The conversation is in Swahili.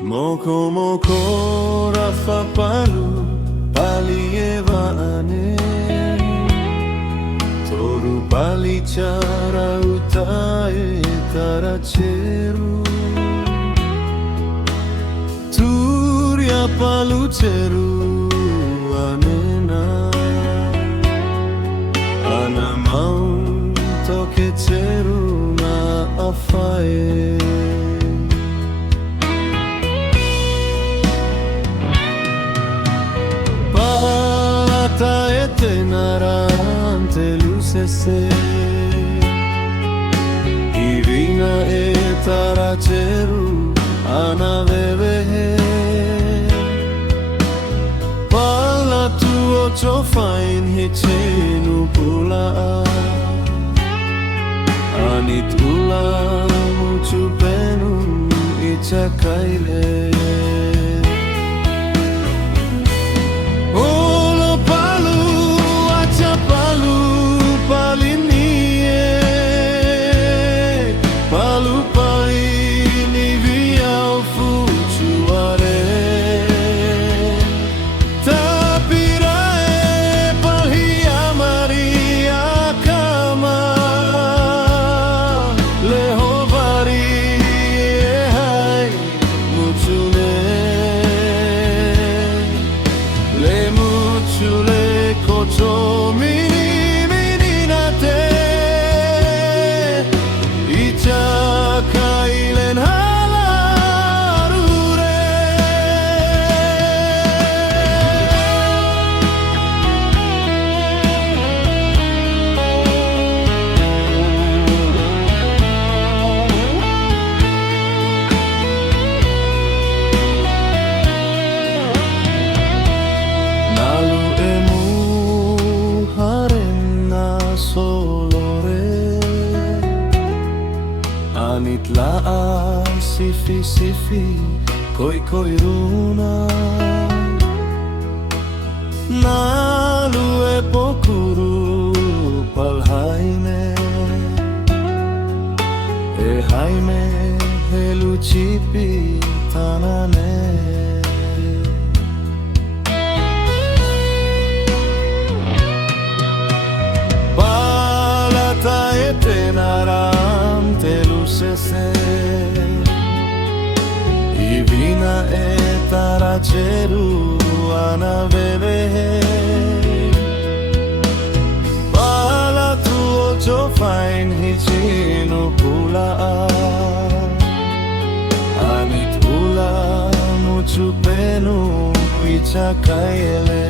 Moko moko rafa palu palieva ane Toru pali cara utae taraceru Turia palu ceru anena Ana mau toke ceru na afae Narante lucese Irina e taraceru ana bebe Pala tuo chofain hechenu pula Anit ula muchu penu ichakaile Anit laa sifi sifi koi koi runa Nalu e pokuru pal haime E haime helu cipi tanane Palata e tenarante lucese Ivina e taraceru ana bebe Pala tuo chofain hichinu pula Anit ula muchu penu ichakaele